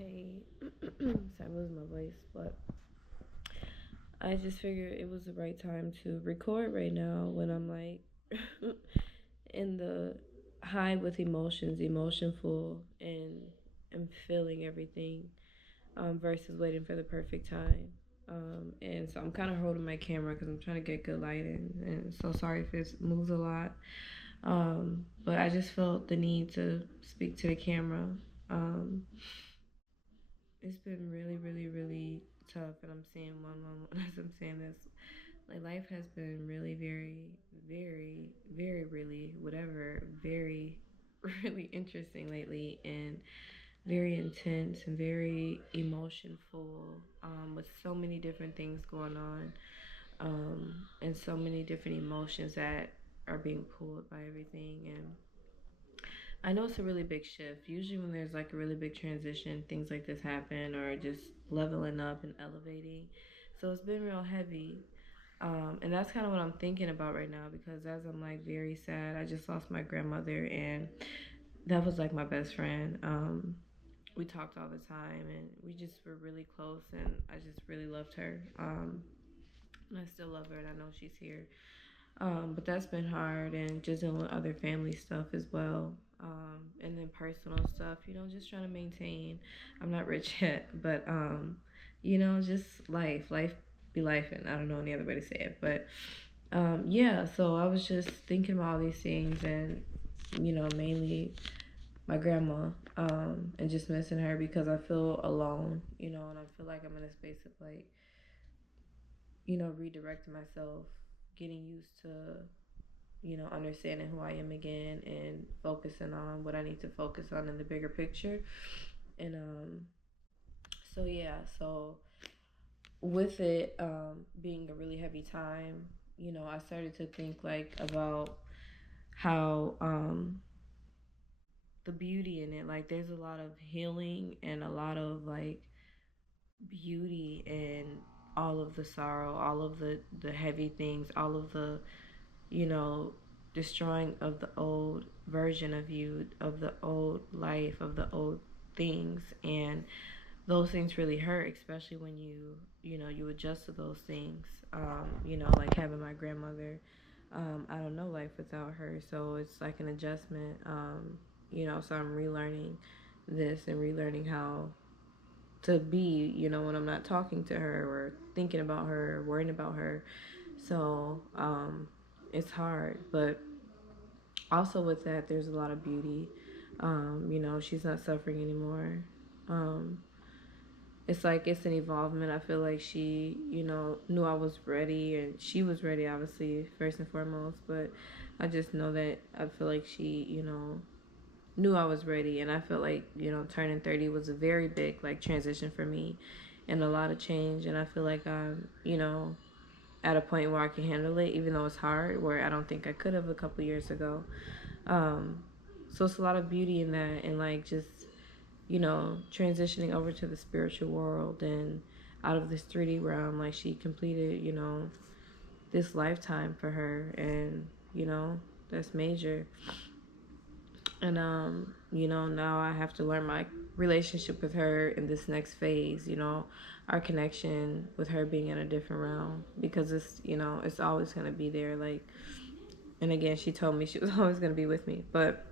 Hey, sorry, I'm losing my voice, but I just figured it was the right time to record right now when I'm like in the high with emotions, emotionful, and feeling everything, versus waiting for the perfect time. And so I'm kind of holding my camera because I'm trying to get good lighting, and so sorry if it moves a lot. But I just felt the need to speak to the camera. Um, it's been really, really, really tough, and I'm saying one as I'm saying this. Like life has been really, very, very, very, really, whatever, very, really interesting lately, and very intense and very emotionful, with so many different things going on, and so many different emotions that are being pulled by everything. And I know it's a really big shift. Usually, when there's like a really big transition, things like this happen, or just leveling up and elevating. So it's been real heavy. And that's kind of what I'm thinking about right now, because as I'm like very sad, I just lost my grandmother, and that was like my best friend. We talked all the time, and we just were really close, and I just really loved her. And I still love her, and I know she's here. But that's been hard, and just dealing with other family stuff as well. And then personal stuff, just trying to maintain. I'm not rich yet, but just life be life, and I don't know any other way to say it. But yeah, so I was just thinking about all these things, and mainly my grandma, and just missing her because I feel alone, and I feel like I'm in a space of like, redirecting myself, getting used to understanding who I am again and focusing on what I need to focus on in the bigger picture. And so yeah, so with it being a really heavy time, I started to think like about how the beauty in it. Like there's a lot of healing and a lot of like beauty in all of the sorrow, all of the heavy things, all of the you know, destroying of the old version of you, of the old life, of the old things. And those things really hurt, especially when you adjust to those things. Like having my grandmother, I don't know life without her. So it's like an adjustment. So I'm relearning this and relearning how to be, when I'm not talking to her or thinking about her or worrying about her. So it's hard, but also with that, there's a lot of beauty. She's not suffering anymore. Um, it's like it's an evolvement. I feel like she, knew I was ready, and she was ready, obviously, first and foremost. But I just know that I feel like she, knew I was ready, and I felt like turning 30 was a very big like transition for me, and a lot of change. And I feel like I'm, at a point where I can handle it, even though it's hard, where I don't think I could have a couple years ago. Um, so it's a lot of beauty in that, and like just transitioning over to the spiritual world and out of this 3D realm. Like she completed, this lifetime for her, and that's major. And now I have to learn my relationship with her in this next phase. Our connection with her being in a different realm, because it's always gonna be there. Like, and again, she told me she was always gonna be with me, but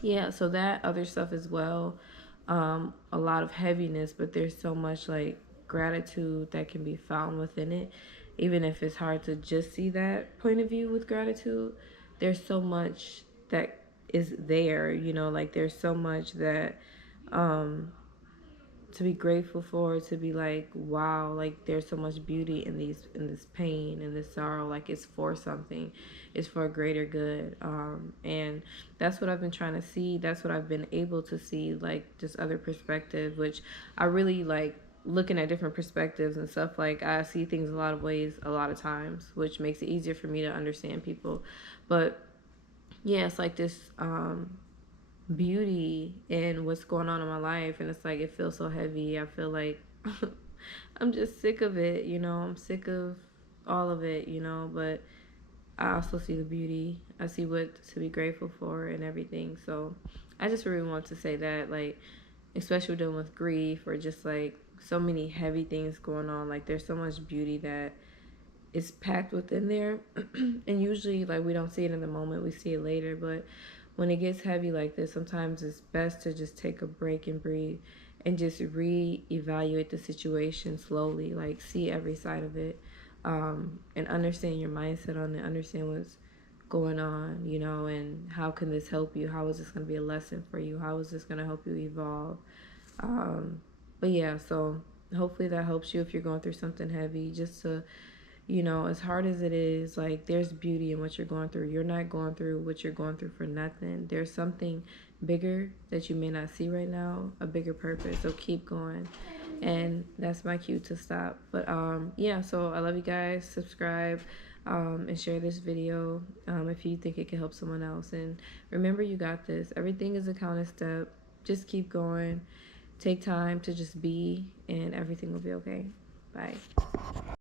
yeah, so that other stuff as well, a lot of heaviness, but there's so much like gratitude that can be found within it. Even if it's hard to just see that point of view with gratitude, there's so much that is there, like there's so much that um to be grateful for, to be like, wow, like there's so much beauty in this pain and this sorrow. Like it's for something, it's for a greater good. And that's what I've been trying to see. That's what I've been able to see, like just other perspective, which I really like looking at different perspectives and stuff. Like I see things a lot of ways a lot of times, which makes it easier for me to understand people. But yeah, it's like this beauty in what's going on in my life, and it's like it feels so heavy. I feel like I'm just sick of it, I'm sick of all of it, but I also see the beauty. I see what to be grateful for and everything. So I just really want to say that, like, especially dealing with grief or just like so many heavy things going on. Like there's so much beauty that is packed within there. And usually like we don't see it in the moment, we see it later. But when it gets heavy like this, sometimes it's best to just take a break and breathe and just re-evaluate the situation slowly, like see every side of it, and understand your mindset on it, understand what's going on, you know, and how can this help you, how is this going to be a lesson for you, how is this going to help you evolve. But yeah, so hopefully that helps you if you're going through something heavy, just to, you know, as hard as it is, like there's beauty in what you're going through. You're not going through what you're going through for nothing. There's something bigger that you may not see right now, a bigger purpose. So keep going. And that's my cue to stop. But yeah, so I love you guys. Subscribe, and share this video if you think it can help someone else. And remember, you got this. Everything is a counted step. Just keep going. Take time to just be, and everything will be okay. Bye.